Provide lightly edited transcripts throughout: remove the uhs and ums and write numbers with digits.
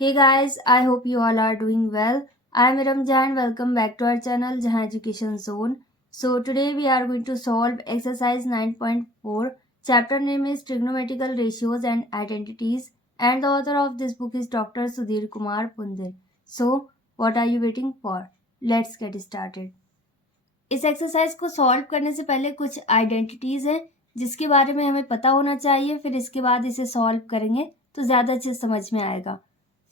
Hey guys, I hope you all are doing well. I am Ramjan. Welcome back to our channel Jahan Education Zone. So today we are going to solve exercise 9.4. Chapter name is Trigonometrical Ratios and Identities, and the author of this book is Dr. Sudhir Kumar Pundir. So what are you waiting for? Let's get started. इस exercise को solve करने से पहले कुछ identities हैं जिसके बारे में हमें पता होना चाहिए, फिर इसके बाद इसे सॉल्व करेंगे तो ज़्यादा अच्छे समझ में आएगा।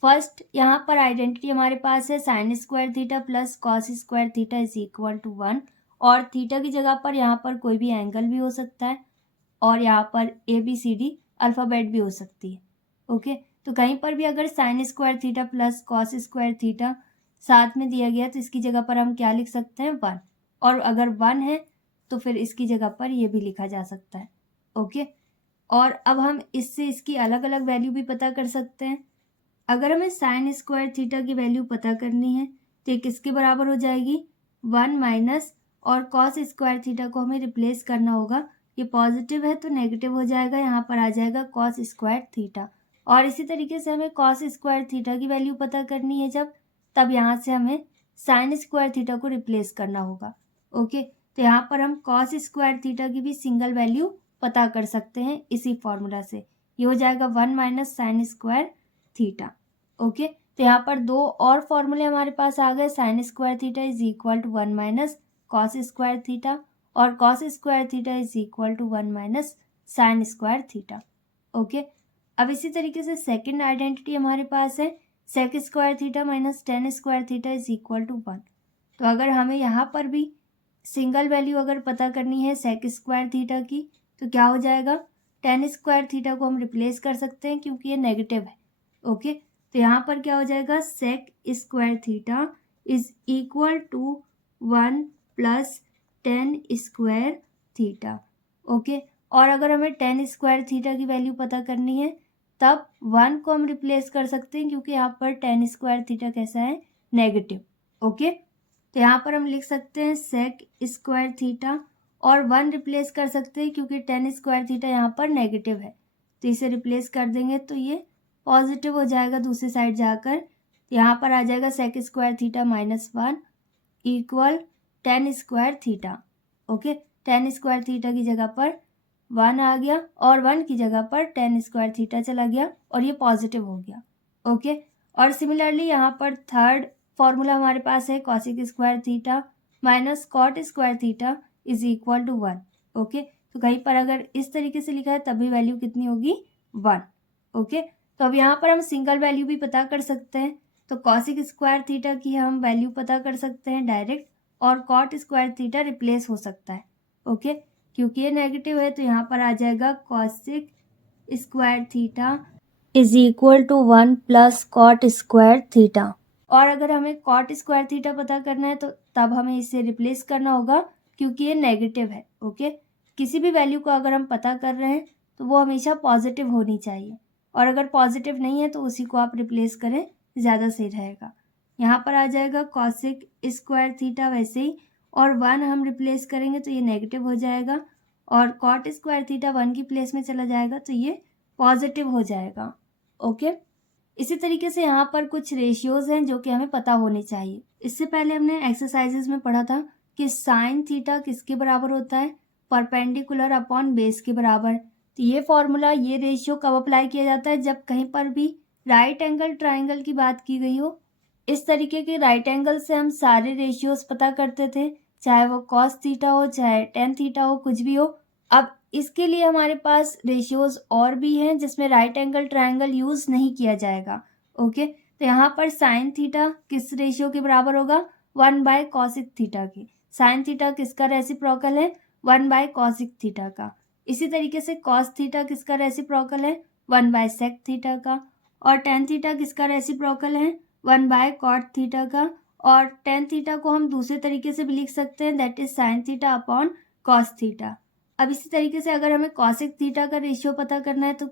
फर्स्ट यहाँ पर आइडेंटिटी हमारे पास है sine square theta plus cos square theta is equal to 1, और थीटा की जगह पर यहाँ पर कोई भी एंगल भी हो सकता है और यहाँ पर ABCD अल्फ़ाबेट भी हो सकती है। ओके, तो कहीं पर भी अगर sign square theta plus cos square theta साथ में दिया गया तो इसकी जगह पर हम क्या लिख सकते हैं 1, और अगर 1 है तो फिर इसकी जगह पर ये भी लिखा जा सकता है। ओके, और अब हम इससे इसकी अलग अलग वैल्यू भी पता कर सकते हैं। अगर हमें साइन स्क्वायर थीटा की वैल्यू पता करनी है तो ये किसके बराबर हो जाएगी 1 माइनस, और कॉस स्क्वायर थीटा को हमें रिप्लेस करना होगा। ये पॉजिटिव है तो नेगेटिव हो जाएगा, यहाँ पर आ जाएगा कॉस स्क्वायर थीटा। और इसी तरीके से हमें कॉस स्क्वायर थीटा की वैल्यू पता करनी है तब यहाँ से हमें साइन स्क्वायर थीटा को रिप्लेस करना होगा। ओके, तो यहाँ पर हम कॉस स्क्वायर थीटा की भी सिंगल वैल्यू पता कर सकते हैं इसी फॉर्मूला से। ये हो जाएगा 1 minus sine square theta. Okay, तो यहाँ पर दो और फॉर्मूले हमारे पास आ गए। Sine square theta is equal to 1 minus cos square theta, और cos square theta is equal to 1 minus sine square theta. Okay, अब इसी तरीके से सेकंड आइडेंटिटी हमारे पास है sec square theta minus tan square theta is equal to 1। तो अगर हमें यहाँ पर भी सिंगल वैल्यू अगर पता करनी है सेक स्क्वायर थीटा की तो क्या हो जाएगा, टेन स्क्वायर थीटा को हम रिप्लेस कर सकते हैं क्योंकि ये नेगेटिव है। ओके, तो यहाँ पर क्या हो जाएगा sec square theta is equal to 1 plus tan square theta. Okay, और अगर हमें टेन स्क्वायर थीटा की वैल्यू पता करनी है तब 1 को हम रिप्लेस कर सकते हैं क्योंकि यहाँ पर टेन स्क्वायर थीटा कैसा है, नेगेटिव। ओके, तो यहाँ पर हम लिख सकते हैं सेक स्क्वायर थीटा और 1 रिप्लेस कर सकते हैं क्योंकि टेन स्क्वायर थीटा यहाँ पर नेगेटिव है, तो इसे रिप्लेस कर देंगे तो ये पॉजिटिव हो जाएगा दूसरी साइड जाकर। यहाँ पर आ जाएगा sec square theta minus 1 equal tan square theta. Okay, tan square theta की जगह पर 1 आ गया और 1 की जगह पर टेन स्क्वायर थीटा चला गया और ये पॉजिटिव हो गया। ओके, और सिमिलरली यहाँ पर थर्ड फॉर्मूला हमारे पास है cosec square theta minus cot square theta is equal to 1। Okay, तो कहीं पर अगर इस तरीके से लिखा है तभी वैल्यू कितनी होगी 1। ओके, तो अब यहाँ पर हम सिंगल वैल्यू भी पता कर सकते हैं, तो कॉसिक स्क्वायर थीटा की हम वैल्यू पता कर सकते हैं डायरेक्ट, और कॉट स्क्वायर थीटा रिप्लेस हो सकता है। ओके, क्योंकि ये नेगेटिव है तो यहाँ पर आ जाएगा cosec square theta is equal to 1 plus cot square theta. और अगर हमें कॉट स्क्वायर थीटा पता करना है तो तब हमें इसे रिप्लेस करना होगा क्योंकि ये नेगेटिव है। ओके, किसी भी वैल्यू को अगर हम पता कर रहे हैं तो वो हमेशा पॉजिटिव होनी चाहिए, और अगर पॉजिटिव नहीं है तो उसी को आप रिप्लेस करें, ज़्यादा सही रहेगा। यहाँ पर आ जाएगा कॉसिक स्क्वायर थीटा वैसे ही, और 1 हम रिप्लेस करेंगे तो ये नेगेटिव हो जाएगा, और कॉट स्क्वायर थीटा 1 की प्लेस में चला जाएगा तो ये पॉजिटिव हो जाएगा। ओके, इसी तरीके से यहाँ पर कुछ रेशियोज हैं जो कि हमें पता होनी चाहिए। इससे पहले हमने एक्सरसाइजेज में पढ़ा था कि साइन थीटा किसके बराबर होता है, परपेंडिकुलर अपॉन बेस के बराबर। तो ये फॉर्मूला, ये रेशियो कब अप्लाई किया जाता है, जब कहीं पर भी राइट एंगल ट्राइंगल की बात की गई हो। इस तरीके के राइट एंगल से हम सारे रेशियोज पता करते थे, चाहे वो कॉस थीटा हो चाहे टेन थीटा हो, कुछ भी हो। अब इसके लिए हमारे पास रेशियोज और भी हैं जिसमें राइट एंगल ट्राइंगल यूज नहीं किया जाएगा। ओके, तो यहाँ पर साइन थीटा किस रेशियो के बराबर होगा, 1 बाय कॉसिक थीटा के। साइन थीटा किसका रेसिप्रोकल है, 1 बाय कॉसिक थीटा का। इसी तरीके से कॉस थीटा किसका रेसिप्रोकल है, 1 बाय सेक थीटा का। और टेन थीटा किसका रेसिप्रोकल है, 1 बाय कॉट थीटा का। और टेन थीटा को हम दूसरे तरीके से भी लिख सकते हैं, that is sine theta upon cos theta. अब इसी तरीके से अगर हमें कॉसिक थीटा का रेशियो पता करना है तो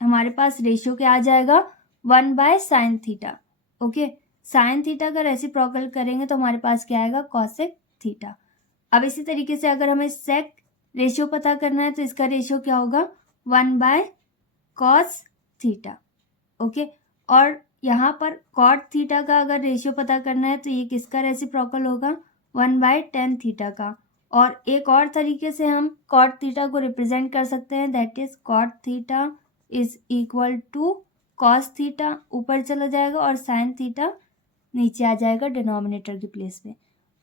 हमारे पास रेशियो क्या आ जाएगा, 1 by sine theta. Okay, sign theta का रेसिप्रोकल करेंगे तो हमारे पास क्या आएगा, कॉसिक थीटा। अब इसी तरीके से अगर हमें सेक रेशियो पता करना है तो इसका रेशियो क्या होगा, 1 बाय कॉस थीटा। ओके, और यहाँ पर कॉट थीटा का अगर रेशियो पता करना है तो ये किसका रेसिप्रोकल होगा, 1/tan थीटा का। और एक और तरीके से हम कॉट थीटा को रिप्रेजेंट कर सकते हैं, that is cot theta is equal to cos theta, ऊपर चला जाएगा और साइन थीटा नीचे आ जाएगा डिनोमिनेटर की प्लेस में।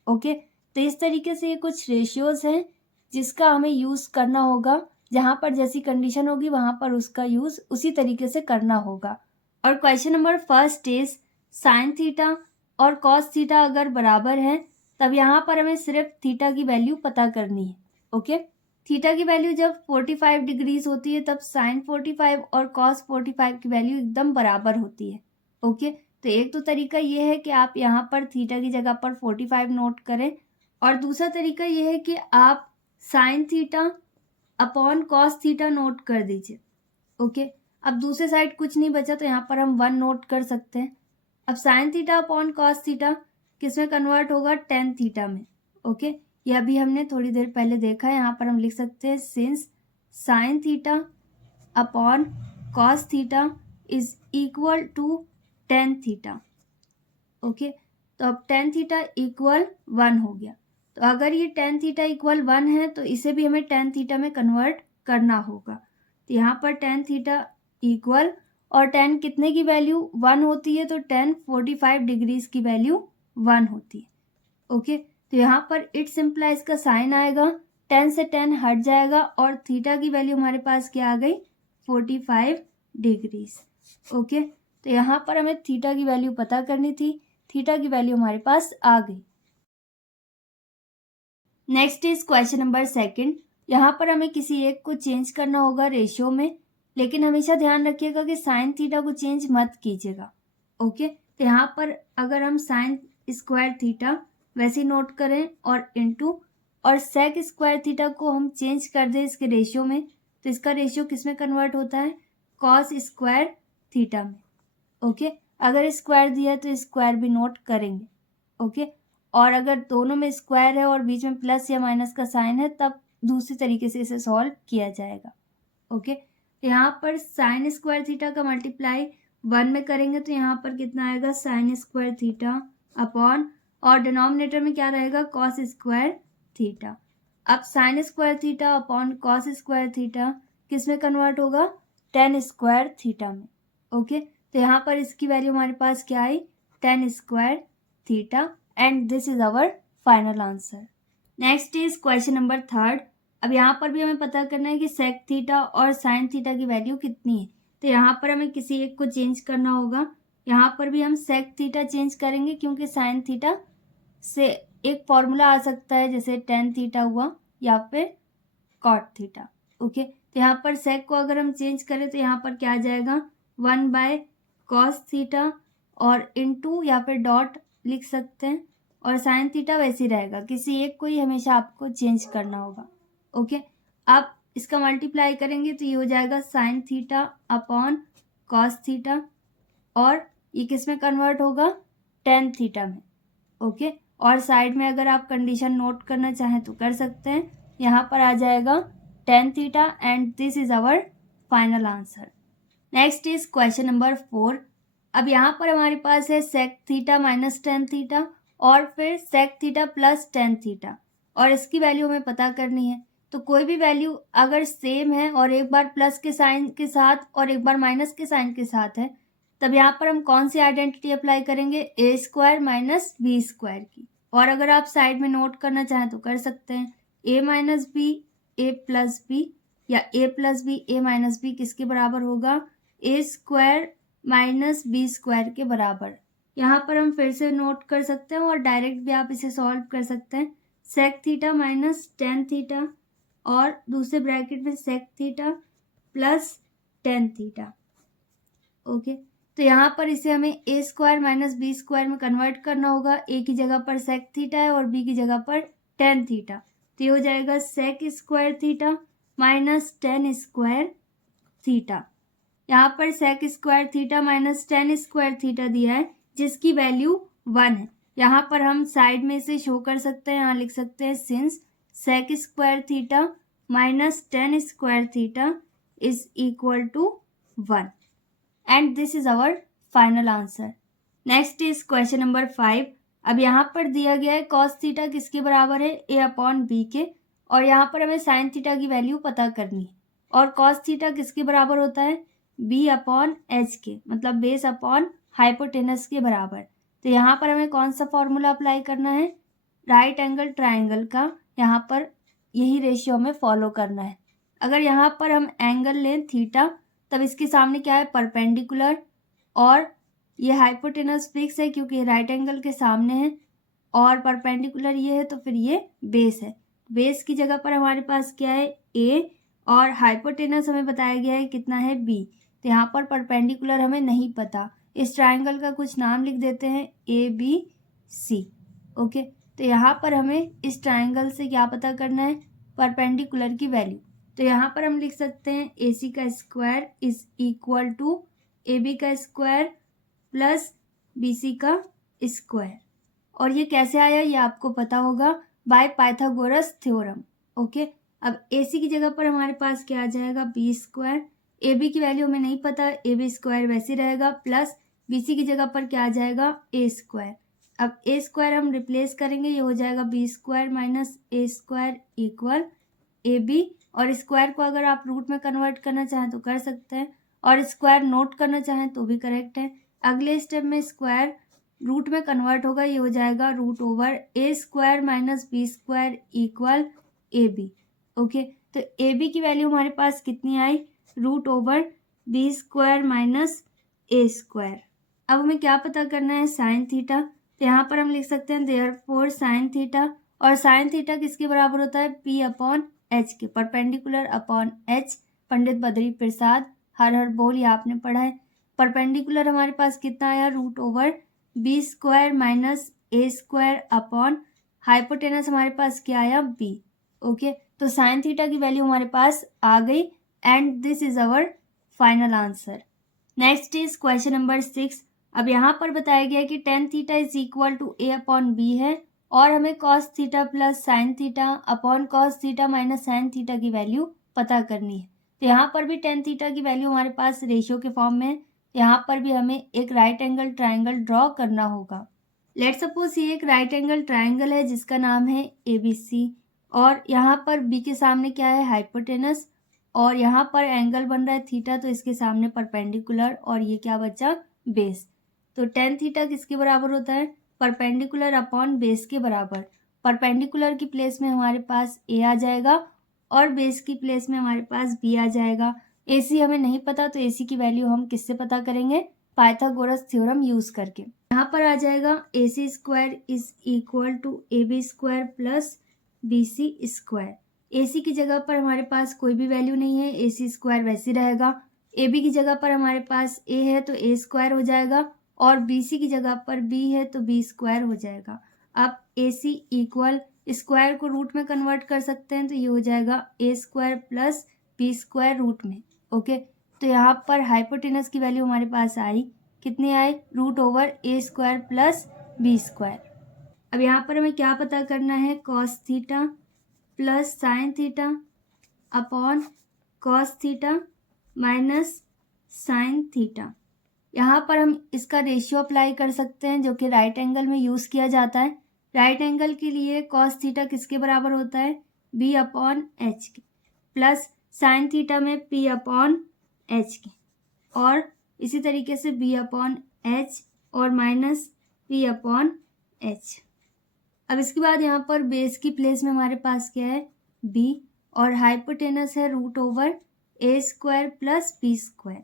ओके, तो इस तरीके से ये कुछ रेशियोज हैं जिसका हमें यूज़ करना होगा, जहाँ पर जैसी कंडीशन होगी वहाँ पर उसका यूज़ उसी तरीके से करना होगा। और question number first is sine theta और कॉस थीटा अगर बराबर हैं तब यहाँ पर हमें सिर्फ थीटा की वैल्यू पता करनी है। ओके, थीटा की वैल्यू जब 45 डिग्रीज होती है तब साइन 45 और कॉस 45 की वैल्यू एकदम बराबर होती है। ओके, तो एक तो तरीका ये है कि आप यहाँ पर थीटा की जगह पर 45 नोट करें, और दूसरा तरीका ये है कि आप sign theta upon cos theta note कर दीजिए। ओके, अब दूसरे साइड कुछ नहीं बचा तो यहाँ पर हम 1 नोट कर सकते हैं। अब sign theta upon cos theta किस में कन्वर्ट होगा, टेन थीटा में। ओके, यह अभी हमने थोड़ी देर पहले देखा है। यहाँ पर हम लिख सकते हैं since sine theta upon cos theta is equal to tan theta. Okay, तो अब टेन थीटा इक्वल 1 हो गया। तो अगर ये टेन थीटा इक्वल 1 है तो इसे भी हमें टेन थीटा में कन्वर्ट करना होगा। तो यहाँ पर टेन थीटा इक्वल, और टेन कितने की वैल्यू 1 होती है, तो टेन 45 डिग्रीज की वैल्यू 1 होती है। ओके, तो यहाँ पर इट सिंप्लाइज का साइन आएगा, टेन से टेन हट जाएगा और थीटा की वैल्यू हमारे पास क्या आ गई, 45 डिग्रीज। ओके, तो यहाँ पर हमें थीटा की वैल्यू पता करनी थी, थीटा की वैल्यू हमारे पास आ गई। Next is question number second. यहाँ पर हमें किसी एक को चेंज करना होगा रेशियो में, लेकिन हमेशा ध्यान रखिएगा कि साइन थीटा को चेंज मत कीजिएगा। ओके, तो यहाँ पर अगर हम साइन स्क्वायर थीटा वैसे नोट करें और इनटू, और सेक स्क्वायर थीटा को हम चेंज कर दें इसके रेशियो में, तो इसका रेशियो किस में कन्वर्ट होता है, कॉस स्क्वायर थीटा में। ओके, अगर स्क्वायर दिया है तो स्क्वायर भी नोट करेंगे। ओके, और अगर दोनों में स्क्वायर है और बीच में प्लस या माइनस का साइन है तब दूसरी तरीके से इसे सॉल्व किया जाएगा। ओके, यहाँ पर साइन स्क्वायर थीटा का मल्टीप्लाई 1 में करेंगे तो यहाँ पर कितना आएगा, साइन स्क्वायर थीटा अपॉन, और डिनोमिनेटर में क्या रहेगा, कॉस स्क्वायर थीटा। अब sine square theta upon cos square theta किस में कन्वर्ट होगा, टेन स्क्वायर थीटा में। ओके, तो यहाँ पर इसकी वैल्यू हमारे पास क्या आई, tan square theta, and this is our final answer. Next is question number third. अब यहाँ पर भी हमें पता करना है कि सेक थीटा और साइन थीटा की वैल्यू कितनी है। तो यहाँ पर हमें किसी एक को चेंज करना होगा। यहाँ पर भी हम सेक थीटा चेंज करेंगे क्योंकि साइन थीटा से एक फॉर्मूला आ सकता है, जैसे टेन थीटा हुआ या फिर कॉट थीटा। ओके, तो यहाँ पर सेक को अगर हम चेंज करें तो यहाँ पर क्या आ जाएगा, 1/cos थीटा और इनटू या फिर डॉट लिख सकते हैं, और साइन थीटा वैसे ही रहेगा, किसी एक को ही हमेशा आपको चेंज करना होगा। ओके, आप इसका मल्टीप्लाई करेंगे तो ये हो जाएगा sign theta upon cos theta, और ये किस में कन्वर्ट होगा, टेन थीटा में। ओके, और साइड में अगर आप कंडीशन नोट करना चाहें तो कर सकते हैं, यहाँ पर आ जाएगा tan theta, and this is our final answer. Next is question number 4। अब यहाँ पर हमारे पास है sec theta minus tan theta और फिर sec theta plus tan theta, और इसकी वैल्यू हमें पता करनी है। तो कोई भी वैल्यू अगर सेम है और एक बार प्लस के साइन के साथ और एक बार माइनस के साइन के साथ है, तब यहाँ पर हम कौन सी आइडेंटिटी अप्लाई करेंगे, ए स्क्वायर माइनस बी स्क्वायर की। और अगर आप साइड में नोट करना चाहें तो कर सकते हैं, ए माइनस बी ए प्लस बी, या ए plus B A minus B किसके बराबर होगा, ए स्क्वायर माइनस बी स्क्वायर के बराबर। यहाँ पर हम फिर से नोट कर सकते हैं और डायरेक्ट भी आप इसे सॉल्व कर सकते हैं, sec theta minus tan theta और दूसरे ब्रैकेट में sec theta plus tan theta. Okay, तो यहाँ पर इसे हमें A square minus B square में कन्वर्ट करना होगा। ए की जगह पर सेक थीटा है और बी की जगह पर टेन थीटा, तो ये हो जाएगा sec square theta minus tan square theta. यहाँ पर sec square theta minus tan square theta दिया है जिसकी वैल्यू 1 है। यहाँ पर हम साइड में इसे शो कर सकते हैं, यहाँ लिख सकते हैं since sec square theta minus tan square theta is equal to 1, and this is our final answer. Next is question number 5। अब यहाँ पर दिया गया है कॉस थीटा किसके बराबर है, a अपॉन बी के, और यहाँ पर हमें साइन थीटा की वैल्यू पता करनी है। और कॉस थीटा किसके बराबर होता है, b अपॉन एच के, मतलब बेस अपॉन हाइपोटेनस के बराबर। तो यहाँ पर हमें कौन सा फॉर्मूला अप्लाई करना है, राइट एंगल ट्राइंगल का यहाँ पर यही रेशियो हमें फॉलो करना है। अगर यहाँ पर हम एंगल लें थीटा, तब इसके सामने क्या है, परपेंडिकुलर, और ये हाइपोटेनस फिक्स है क्योंकि राइट एंगल के सामने है, और परपेंडिकुलर ये है तो फिर ये बेस है। बेस की जगह पर हमारे पास क्या है, a, और हाइपोटेनस हमें बताया गया है कितना है, b। तो यहाँ पर परपेंडिकुलर हमें नहीं पता, इस ट्राइंगल का कुछ नाम लिख देते हैं, ABC। ओके, तो यहाँ पर हमें इस ट्राइंगल से क्या पता करना है, परपेंडिकुलर की वैल्यू। तो यहाँ पर हम लिख सकते हैं AC का square is equal to AB का स्क्वायर प्लस BC का स्क्वायर। और ये कैसे आया ये आपको पता होगा, बाय पाइथागोरस थ्योरम। ओके, अब AC की जगह पर हमारे पास क्या आ जाएगा, B स्क्वायर, AB की वैल्यू हमें नहीं पता, AB स्क्वायर वैसे रहेगा, प्लस BC की जगह पर क्या आ जाएगा, A स्क्वायर। अब A स्क्वायर हम रिप्लेस करेंगे, ये हो जाएगा B square minus A square equal AB, और स्क्वायर को अगर आप रूट में कन्वर्ट करना चाहें तो कर सकते हैं, और स्क्वायर नोट करना चाहें तो भी करेक्ट है। अगले स्टेप में स्क्वायर रूट में कन्वर्ट होगा, ये हो जाएगा root over A square minus B square equal AB। Okay, तो AB की वैल्यू हमारे पास कितनी आई, root over B square minus A square. अब हमें क्या पता करना है, साइन थीटा। तो यहाँ पर हम लिख सकते हैं देयरफॉर साइन थीटा, और साइन थीटा किसके बराबर होता है, P अपॉन एच के, perpendicular upon H. Pandit Badri Prasad, हर हर बोल, ये आपने पढ़ा है। परपेंडिकुलर हमारे पास कितना आया, root over B square minus A square upon hypotenuse हमारे पास क्या आया, B। ओके, तो साइन थीटा की वैल्यू हमारे पास आ गई, and this is our final answer. Next is question number 6। अब यहाँ पर बताया गया कि tan theta is equal to A upon B है, और हमें cos theta plus sine theta upon cos theta minus sine theta की वैल्यू पता करनी है। तो यहाँ पर भी टेन थीटा की वैल्यू हमारे पास रेशियो के फॉर्म में है, यहाँ पर भी हमें एक राइट एंगल ट्राइंगल ड्रॉ करना होगा। लेट सपोज ये एक राइट एंगल ट्राइंगल है जिसका नाम है ABC, और यहाँ पर B के सामने क्या है, हाइपोटेनस, और यहाँ पर एंगल बन रहा है थीटा, तो इसके सामने परपेंडिकुलर, और ये क्या बचा, बेस। तो टेन थीटा किसके बराबर होता है, परपेंडिकुलर अपॉन बेस के बराबर। परपेंडिकुलर की प्लेस में हमारे पास A आ जाएगा, और बेस की प्लेस में हमारे पास B आ जाएगा। AC हमें नहीं पता, तो AC की वैल्यू हम किससे पता करेंगे, पाइथागोरस थ्योरम यूज करके। यहाँ पर आ जाएगा AC square is equal to AB square plus BC square. AC की जगह पर हमारे पास कोई भी वैल्यू नहीं है, AC स्क्वायर वैसे रहेगा। AB की जगह पर हमारे पास A है तो A स्क्वायर हो जाएगा, और BC की जगह पर B है तो B स्क्वायर हो जाएगा। अब AC इक्वल स्क्वायर को रूट में कन्वर्ट कर सकते हैं, तो ये हो जाएगा A square plus B square root में। ओके, तो यहाँ पर हाइपोटेनस की वैल्यू हमारे पास आई, कितनी आई, root over A square plus B square. अब यहाँ पर हमें क्या पता करना है, cos theta plus sine theta upon cos theta minus sine theta. यहाँ पर हम इसका रेशियो अप्लाई कर सकते हैं जो कि राइट एंगल में यूज़ किया जाता है। राइट एंगल के लिए कॉस थीटा किसके बराबर होता है, B अपॉन एच के, प्लस साइन थीटा में P अपॉन एच के, और इसी तरीके से B अपॉन एच और माइनस P अपॉन एच। अब इसके बाद यहाँ पर बेस की प्लेस में हमारे पास क्या है, B, और हाइपोटेनस है root over A square plus B square.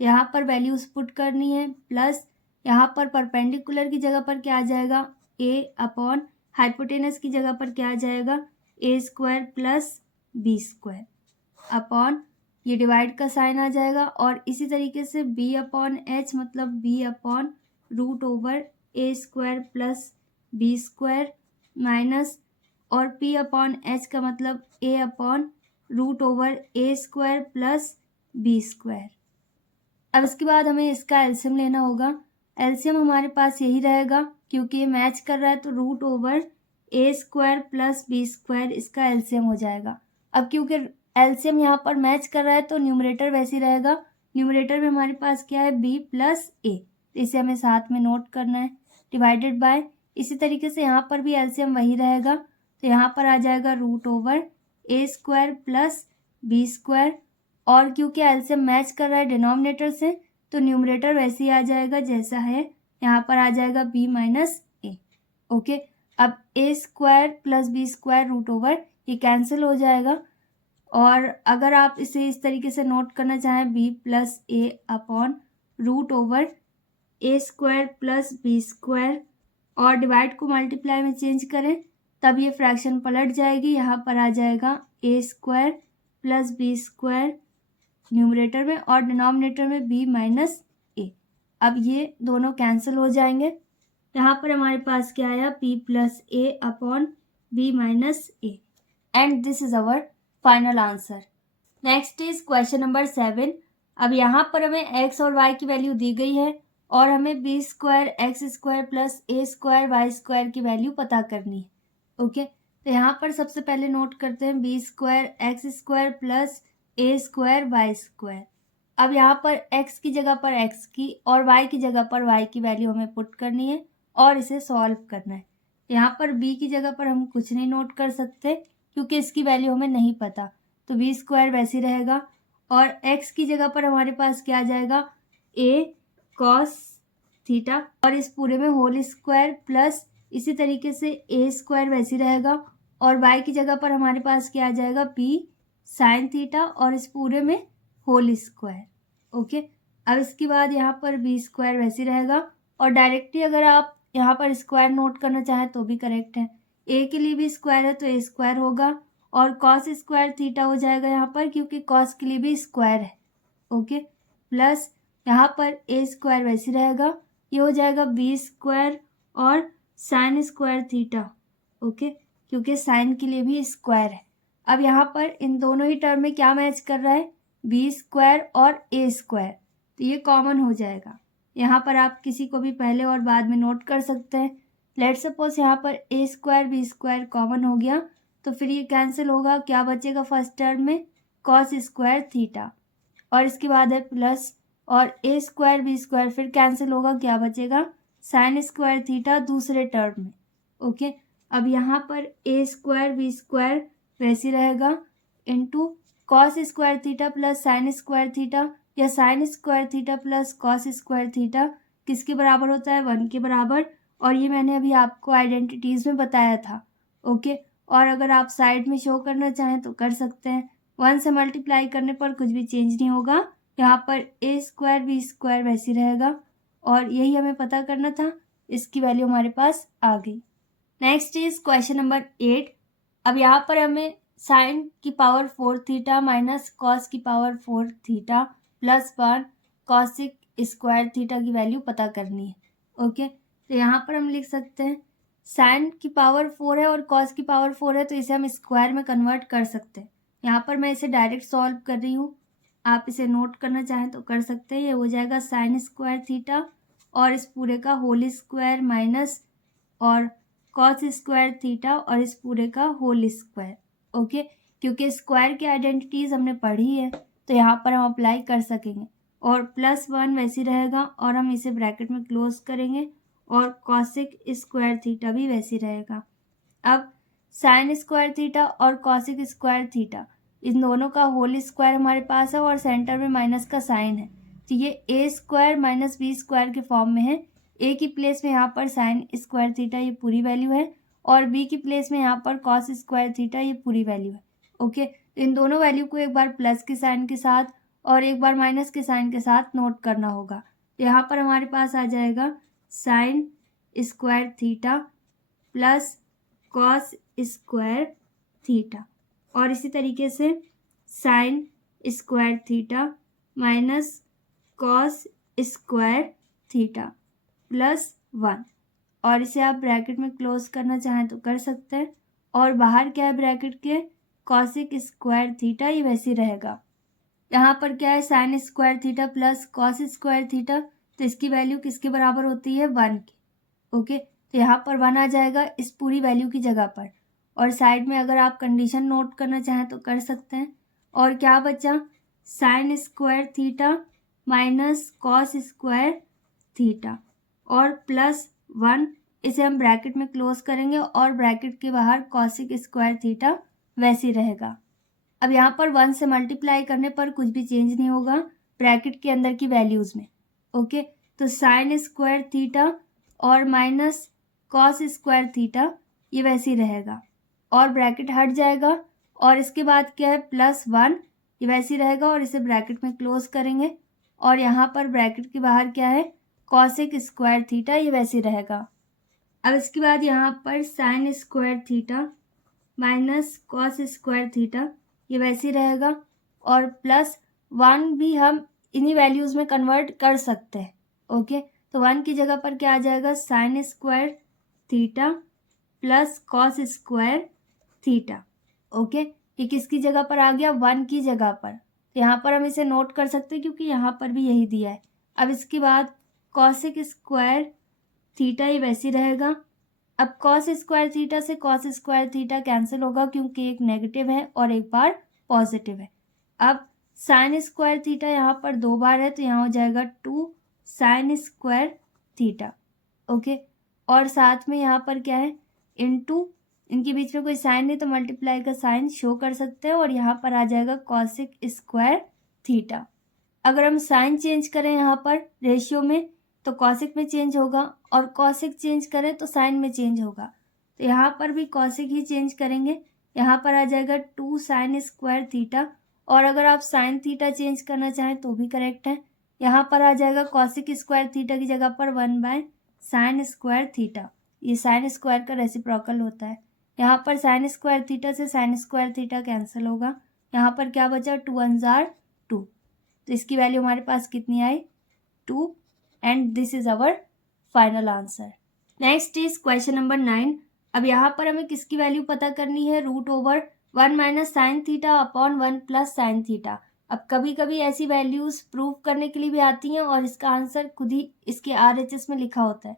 यहाँ पर वैल्यूज पुट करनी है, प्लस यहाँ पर परपेंडिकुलर की जगह पर क्या आ जाएगा, A अपॉन हाइपोटेनस की जगह पर क्या आ जाएगा, A square plus B square upon ये डिवाइड का साइन आ जाएगा, और इसी तरीके से B अपॉन एच मतलब B upon root over A square plus B square minus, और P अपॉन एच का मतलब A upon root over A square plus B square. अब इसके बाद हमें इसका एलसीएम लेना होगा। एलसीएम हमारे पास यही रहेगा क्योंकि ये मैच कर रहा है, तो root over A square plus B square इसका एलसीएम हो जाएगा। अब क्योंकि एलसीएम यहाँ पर मैच कर रहा है तो न्यूमरेटर वैसे ही रहेगा। न्यूमरेटर में हमारे पास क्या है, B प्लस A, तो इसे हमें साथ में नोट करना है, डिवाइडेड बाय, इसी तरीके से यहाँ पर भी एलसीएम वही रहेगा, तो यहाँ पर आ जाएगा रूट ओवर ए स्क्वायर प्लस बी स्क्वायर, और क्योंकि एलसीएम मैच कर रहा है डिनोमिनेटर से तो न्यूमरेटर वैसे ही आ जाएगा जैसा है, यहाँ पर आ जाएगा बी माइनस ए। ओके, अब A square plus B square root over ये कैंसिल हो जाएगा, और अगर आप इसे इस तरीके से नोट करना चाहें B plus A upon root over A square plus B square, और डिवाइड को मल्टीप्लाई में चेंज करें तब ये फ्रैक्शन पलट जाएगी, यहाँ पर आ जाएगा A square plus B square numerator में और डिनोमिनेटर में बी माइनस ए। अब ये दोनों कैंसिल हो जाएंगे, यहाँ पर हमारे पास क्या आया, P plus A upon B minus A, and this is our final answer. Next is question number 7। अब यहाँ पर हमें x और y की वैल्यू दी गई है और हमें B square X square plus A square Y square की वैल्यू पता करनी है। ओके, तो यहाँ पर सबसे पहले नोट करते हैं B square X square plus A square Y square. अब यहाँ पर x की जगह पर x की और y की जगह पर y की वैल्यू हमें पुट करनी है और इसे सॉल्व करना है। यहाँ पर b की जगह पर हम कुछ नहीं नोट कर सकते क्योंकि इसकी वैल्यू हमें नहीं पता, तो बी स्क्वायर वैसे ही रहेगा, और x की जगह पर हमारे पास क्या आ जाएगा, a कॉस थीटा, और इस पूरे में होल स्क्वायर प्लस इसी तरीके से ए स्क्वायर वैसे ही रहेगा, और y की जगह पर हमारे पास क्या आ जाएगा, p साइन थीटा और इस पूरे में होल स्क्वायर। ओके, अब इसके बाद यहाँ पर बी स्क्वायर वैसे ही रहेगा, और डायरेक्टली अगर आप यहाँ पर स्क्वायर नोट करना चाहें तो भी करेक्ट है, ए के लिए भी स्क्वायर है तो ए स्क्वायर होगा, और कॉस स्क्वायर थीटा हो जाएगा यहाँ पर क्योंकि कॉस के लिए भी स्क्वायर है। ओके, प्लस यहाँ पर ए स्क्वायर वैसे ही रहेगा, ये हो जाएगा बी स्क्वायर और साइन स्क्वायर थीटा। ओके, क्योंकि साइन के लिए भी स्क्वायर है। अब यहाँ पर इन दोनों ही टर्म में क्या मैच कर रहा है, बी स्क्वायर और ए स्क्वायर, तो ये कॉमन हो जाएगा। यहाँ पर आप किसी को भी पहले और बाद में नोट कर सकते हैं। लेट सपोज यहाँ पर A square B square common हो गया तो फिर ये कैंसिल होगा, क्या बचेगा फर्स्ट टर्म में, कॉस स्क्वायर थीटा, और इसके बाद है प्लस, और ए स्क्वायर बी स्क्वायर फिर कैंसिल होगा, क्या बचेगा, साइन स्क्वायर थीटा दूसरे टर्म में। ओके, अब यहाँ पर ए स्क्वायर बी स्क्वायर वैसे रहेगा into cos square theta plus sine square theta, या sine square theta plus cos square theta किसके बराबर होता है, 1 के बराबर, और ये मैंने अभी आपको आइडेंटिटीज में बताया था। ओके, और अगर आप साइड में शो करना चाहें तो कर सकते हैं, 1 से मल्टीप्लाई करने पर कुछ भी चेंज नहीं होगा, यहाँ पर ए स्क्वायर बी स्क्वायर वैसे रहेगा, और यही हमें पता करना था, इसकी वैल्यू हमारे पास आ गई। Next is question number 8। अब यहाँ पर हमें साइन की पावर 4 थीटा माइनस कॉस की power 4 theta plus 1 cosec square theta की वैल्यू पता करनी है। ओके, तो यहाँ पर हम लिख सकते हैं साइन की पावर 4 है और कॉस की पावर 4 है, तो इसे हम स्क्वायर में कन्वर्ट कर सकते हैं। यहाँ पर मैं इसे डायरेक्ट सॉल्व कर रही हूँ, आप इसे नोट करना चाहें तो कर सकते हैं। ये हो जाएगा साइन स्क्वायर थीटा और इस पूरे का होल स्क्वायर माइनस और कॉस स्क्वायर थीटा और इस पूरे का होल स्क्वायर। ओके, क्योंकि स्क्वायर की आइडेंटिटीज हमने पढ़ी है तो यहाँ पर हम अप्लाई कर सकेंगे, और प्लस 1 वैसे रहेगा और हम इसे ब्रैकेट में क्लोज करेंगे, और कॉसिक स्क्वायर थीटा भी वैसे रहेगा। अब साइन स्क्वायर थीटा और कॉसिक स्क्वायर थीटा इन दोनों का होल स्क्वायर हमारे पास है और सेंटर में माइनस का साइन है, तो ये ए स्क्वायर माइनस बी स्क्वायर के फॉर्म में है। ए की प्लेस में यहाँ पर साइन स्क्वायर थीटा ये पूरी वैल्यू है, और बी की प्लेस में यहाँ पर कॉस स्क्वायर थीटा ये पूरी वैल्यू है। ओके, तो इन दोनों वैल्यू को एक बार प्लस के साइन के साथ और एक बार माइनस के साइन के साथ नोट करना होगा। तो यहाँ पर हमारे पास आ जाएगा sine square theta plus cos square theta, और इसी तरीके से sign square theta minus cos square theta plus 1, और इसे आप ब्रैकेट में क्लोज करना चाहें तो कर सकते हैं, और बाहर क्या है ब्रैकेट के, कॉसिक स्क्वायर थीटा ये वैसे रहेगा। यहाँ पर क्या है, sine square theta plus cos square theta, तो इसकी वैल्यू किसके बराबर होती है, 1 की। ओके, तो यहाँ पर 1 आ जाएगा इस पूरी वैल्यू की जगह पर, और साइड में अगर आप कंडीशन नोट करना चाहें तो कर सकते हैं। और क्या बचा, sign square theta minus cos square theta और प्लस 1, इसे हम ब्रैकेट में क्लोज करेंगे और ब्रैकेट के बाहर कॉसिक स्क्वायर थीटा वैसे रहेगा। अब यहाँ पर 1 से मल्टीप्लाई करने पर कुछ भी चेंज नहीं होगा ब्रैकेट के अंदर की वैल्यूज में। ओके, तो साइन स्क्वायर थीटा और माइनस कॉस स्क्वायर थीटा ये वैसे ही रहेगा और ब्रैकेट हट जाएगा और इसके बाद क्या है +1, ये वैसे ही रहेगा और इसे ब्रैकेट में क्लोज करेंगे और यहाँ पर ब्रैकेट के बाहर क्या है कॉसिक स्क्वायर थीटा, ये वैसे ही रहेगा। अब इसके बाद यहाँ पर sine square theta minus cos square theta ये वैसे ही रहेगा और +1 भी हम इन्हीं वैल्यूज में कन्वर्ट कर सकते हैं। ओके, तो 1 की जगह पर क्या आ जाएगा sine square theta plus cos square theta. Okay, ये किसकी जगह पर आ गया 1 की जगह पर, तो यहाँ पर हम इसे नोट कर सकते हैं क्योंकि यहाँ पर भी यही दिया है। अब इसके बाद कॉसिक स्क्वायर थीटा ये वैसे ही रहेगा। अब कॉस स्क्वायर थीटा से कॉस स्क्वायर थीटा कैंसिल होगा क्योंकि एक नेगेटिव है और एक बार पॉजिटिव है। अब साइन स्क्वायर थीटा यहाँ पर 2 बार है तो यहाँ हो जाएगा 2 साइन स्क्वायर थीटा। ओके, और साथ में यहाँ पर क्या है इनटू, इनके बीच में कोई साइन नहीं तो मल्टीप्लाई का साइन शो कर सकते हैं और यहाँ पर आ जाएगा कॉसिक स्क्वायर थीटा। अगर हम साइन चेंज करें यहाँ पर रेशियो में तो कॉसिक में चेंज होगा और कॉसिक चेंज करें तो साइन में चेंज होगा, तो यहाँ पर भी कॉसिक ही चेंज करेंगे। यहाँ पर आ जाएगा 2 साइन स्क्वायर थीटा और अगर आप साइन थीटा चेंज करना चाहें तो भी करेक्ट है। यहाँ पर आ जाएगा कॉसिक स्क्वायर थीटा की जगह पर 1/साइन स्क्वायर थीटा, ये साइन स्क्वायर का रेसिप्रोकल होता है। यहाँ पर साइन स्क्वायर थीटा से साइन स्क्वायर थीटा कैंसिल होगा, यहाँ पर क्या बचा 2 1 जार 2, तो इसकी वैल्यू हमारे पास कितनी आई 2 and this is our final answer. Next is question number 9। अब यहाँ पर हमें किसकी वैल्यू पता करनी है √1 - sign theta upon 1 + sine theta. अब कभी कभी ऐसी वैल्यूज प्रूव करने के लिए भी आती हैं और इसका आंसर खुद ही इसके RHS में लिखा होता है,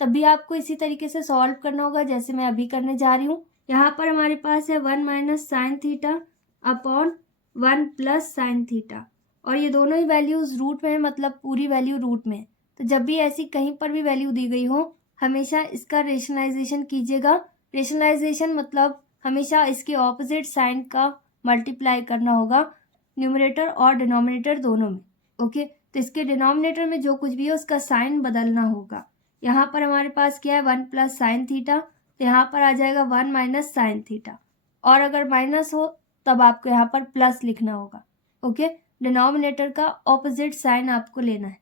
तब भी आपको इसी तरीके से सॉल्व करना होगा जैसे मैं अभी करने जा रही हूँ। यहाँ पर हमारे पास है 1 - sign theta upon 1 + sign theta और ये दोनों ही वैल्यूज रूट में है, मतलब पूरी वैल्यू रूट में। तो जब भी ऐसी कहीं पर भी वैल्यू दी गई हो हमेशा इसका रेशनलाइजेशन कीजिएगा। रेशनलाइजेशन मतलब हमेशा इसके ऑपोजिट साइन का मल्टीप्लाई करना होगा न्यूमरेटर और डिनोमिनेटर दोनों में। ओके, तो इसके डिनोमिनेटर में जो कुछ भी है उसका साइन बदलना होगा। यहाँ पर हमारे पास क्या है 1 + साइन थीटा, तो यहाँ पर आ जाएगा 1 - साइन थीटा और अगर माइनस हो तब आपको यहाँ पर प्लस लिखना होगा। ओके, डिनोमिनेटर का ऑपोजिट साइन आपको लेना है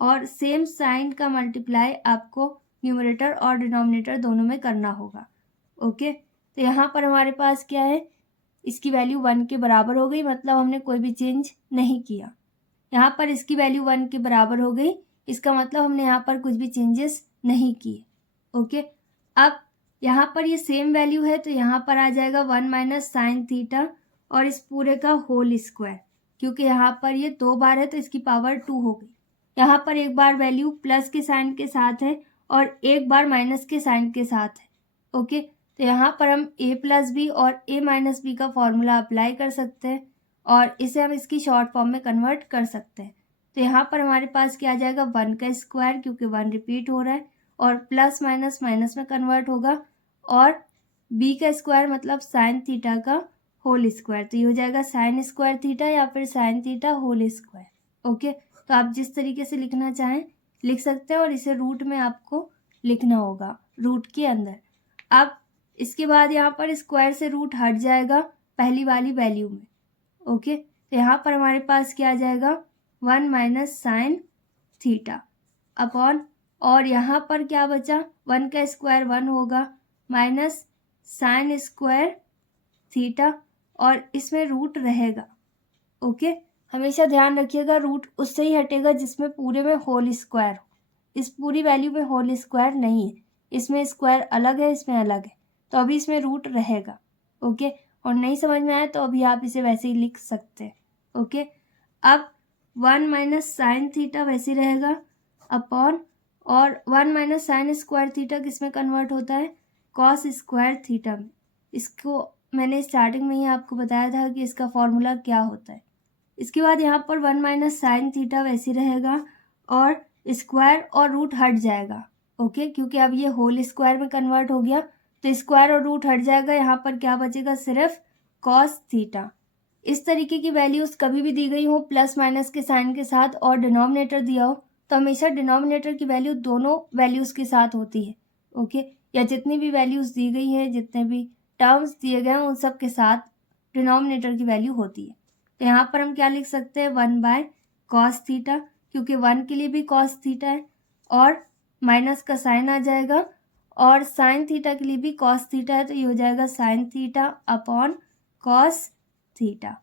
और सेम साइन का मल्टीप्लाई आपको न्यूमरेटर और डिनोमिनेटर दोनों में करना होगा। ओके, तो यहाँ पर हमारे पास क्या है इसकी वैल्यू 1 के बराबर हो गई, मतलब हमने कोई भी चेंज नहीं किया। यहाँ पर इसकी वैल्यू 1 के बराबर हो गई, इसका मतलब हमने यहाँ पर कुछ भी चेंजेस नहीं किए। ओके, अब यहाँ पर ये सेम वैल्यू है तो यहाँ पर आ जाएगा 1 - साइन थीटा और इस पूरे का होल स्क्वायर, क्योंकि यहाँ पर ये 2 बार है तो इसकी पावर 2 हो गई। यहाँ पर एक बार वैल्यू प्लस के साइन के साथ है और एक बार माइनस के साइन के साथ है। ओके, तो यहाँ पर हम a + b और a - b का फॉर्मूला अप्लाई कर सकते हैं और इसे हम इसकी शॉर्ट फॉर्म में कन्वर्ट कर सकते हैं। तो यहाँ पर हमारे पास क्या आ जाएगा 1 का स्क्वायर, क्योंकि 1 रिपीट हो रहा है और प्लस माइनस माइनस में कन्वर्ट होगा और b का स्क्वायर मतलब साइन थीटा का होल स्क्वायर, तो ये हो जाएगा साइन स्क्वायर थीटा या फिर sine theta whole square. Okay, तो आप जिस तरीके से लिखना चाहें लिख सकते हैं और इसे रूट में आपको लिखना होगा रूट के अंदर। अब इसके बाद यहाँ पर स्क्वायर से रूट हट जाएगा पहली वाली वैल्यू में। ओके, तो यहाँ पर हमारे पास क्या आ जाएगा 1 - साइन थीटा अपॉन, और यहाँ पर क्या बचा 1 का स्क्वायर 1 होगा माइनस साइन स्क्वायर थीटा और इसमें रूट रहेगा। ओके, हमेशा ध्यान रखिएगा रूट उससे ही हटेगा जिसमें पूरे में होल स्क्वायर हो। इस पूरी वैल्यू में होल स्क्वायर नहीं है, इसमें स्क्वायर अलग है इसमें अलग है, तो अभी इसमें रूट रहेगा। ओके, और नहीं समझ में आया तो अभी आप इसे वैसे ही लिख सकते हैं। ओके, अब 1 - साइन थीटा वैसे रहेगा अपॉन, और 1 - साइन स्क्वायर थीटा किस में कन्वर्ट होता है कॉस स्क्वायर थीटा में। इसको मैंने स्टार्टिंग में ही आपको बताया था कि इसका फॉर्मूला क्या होता है। इसके बाद यहाँ पर 1 - साइन थीटा वैसे रहेगा और स्क्वायर और रूट हट जाएगा, ओके, क्योंकि अब ये होल स्क्वायर में कन्वर्ट हो गया तो स्क्वायर और रूट हट जाएगा। यहाँ पर क्या बचेगा, सिर्फ कॉस थीटा। इस तरीके की वैल्यूज कभी भी दी गई हो प्लस माइनस के साइन के साथ और डिनोमिनेटर दिया हो तो हमेशा डिनोमिनेटर की वैल्यू दोनों वैल्यूज के साथ होती है, ओके, या जितनी भी वैल्यूज दी गई है, जितने भी टर्म्स दिए गए हैं उन सब के साथ डिनोमिनेटर की वैल्यू होती है। तो यहाँ पर हम क्या लिख सकते हैं, 1/cos थीटा, क्योंकि 1 के लिए भी cos थीटा है और माइनस का साइन आ जाएगा और साइन थीटा के लिए भी cos थीटा है तो ये हो जाएगा sign theta upon cos theta.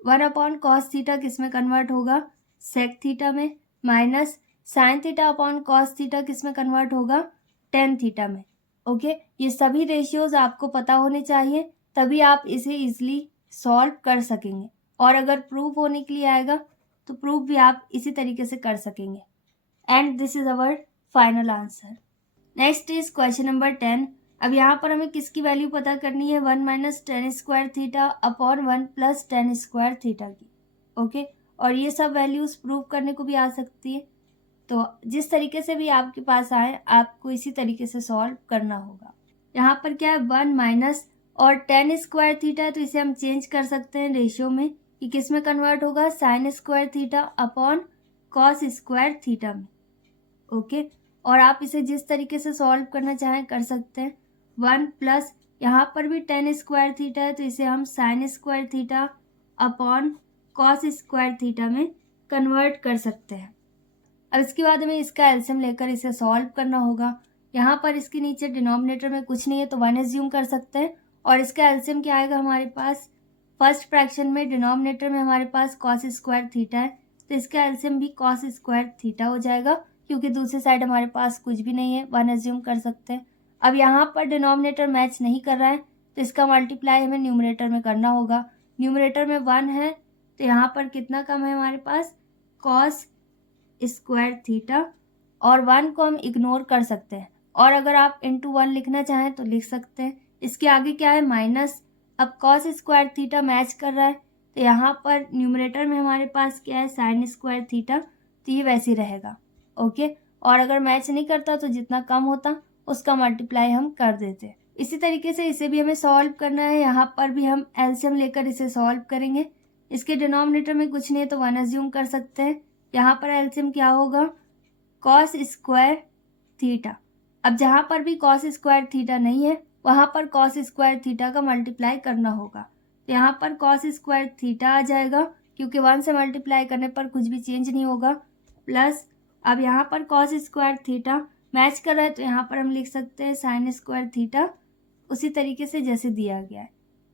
1/cos theta किस में कन्वर्ट होगा, सेक थीटा में, minus sine theta upon cos theta किस में कन्वर्ट होगा, टेन थीटा में, ओके। ये सभी रेशियोज आपको पता होने चाहिए तभी आप इसे इजीली सॉल्व कर सकेंगे और अगर प्रूफ होने के लिए आएगा तो प्रूफ भी आप इसी तरीके से कर सकेंगे। And this is our final answer. Next is question number 10। अब यहाँ पर हमें किसकी वैल्यू पता करनी है, 1 - tan square theta upon 1 + tan square theta की, ओके। और ये सब वैल्यूज प्रूव करने को भी आ सकती है, तो जिस तरीके से भी आपके पास आए आपको इसी तरीके से सॉल्व करना होगा। यहाँ पर क्या है, 1 - और tan स्क्वायर थीटा है तो इसे हम चेंज कर सकते हैं रेशियो में कि किस में कन्वर्ट होगा, sign square theta upon cos square theta में, ओके। और आप इसे जिस तरीके से सॉल्व करना चाहें कर सकते हैं। 1 प्लस यहाँ पर भी tan स्क्वायर थीटा है तो इसे हम sign square theta upon cos square theta में कन्वर्ट कर सकते हैं। अब इसके बाद हमें इसका एलसीएम लेकर इसे सॉल्व करना होगा। यहाँ पर इसके नीचे डिनोमिनेटर में कुछ नहीं है तो 1 एज्यूम कर सकते हैं और इसका एलसीएम क्या आएगा हमारे पास, फर्स्ट फ्रैक्शन में डिनोमिनेटर में हमारे पास कॉस स्क्वायर थीटा है तो इसका एलसीएम भी कॉस स्क्वायर थीटा हो जाएगा, क्योंकि दूसरी साइड हमारे पास कुछ भी नहीं है, 1 एज्यूम कर सकते हैं। अब यहाँ पर डिनोमिनेटर मैच नहीं कर रहा है तो इसका मल्टीप्लाई हमें न्यूमरेटर में करना होगा। न्यूमरेटर में 1 है तो यहाँ पर कितना कम है हमारे पास, कॉस स्क्वायर थीटा, और 1 को हम इग्नोर कर सकते हैं और अगर आप इंटू 1 लिखना चाहें तो लिख सकते हैं। इसके आगे क्या है, माइनस। अब कॉस स्क्वायर थीटा मैच कर रहा है तो यहाँ पर न्यूमरेटर में हमारे पास क्या है, साइन स्क्वायर थीटा, तो ये वैसे ही रहेगा, ओके। और अगर मैच नहीं करता तो जितना कम होता उसका मल्टीप्लाई हम कर देते। इसी तरीके से इसे भी हमें सॉल्व करना है। यहाँ पर भी हम एलसीएम लेकर इसे सॉल्व करेंगे। इसके डिनोमिनेटर में कुछ नहीं है तो 1 एज्यूम कर सकते हैं। यहाँ पर एलसीएम क्या होगा, कॉस स्क्वायर थीटा। अब जहाँ पर भी कॉस स्क्वायर थीटा नहीं है वहाँ पर कॉस स्क्वायर थीटा का मल्टीप्लाई करना होगा। तो यहाँ पर कॉस स्क्वायर थीटा आ जाएगा क्योंकि 1 से मल्टीप्लाई करने पर कुछ भी चेंज नहीं होगा, प्लस अब यहाँ पर कॉस स्क्वायर थीटा मैच कर रहा है तो यहाँ पर हम लिख सकते हैं साइन स्क्वायर थीटा, उसी तरीके से जैसे दिया गया है,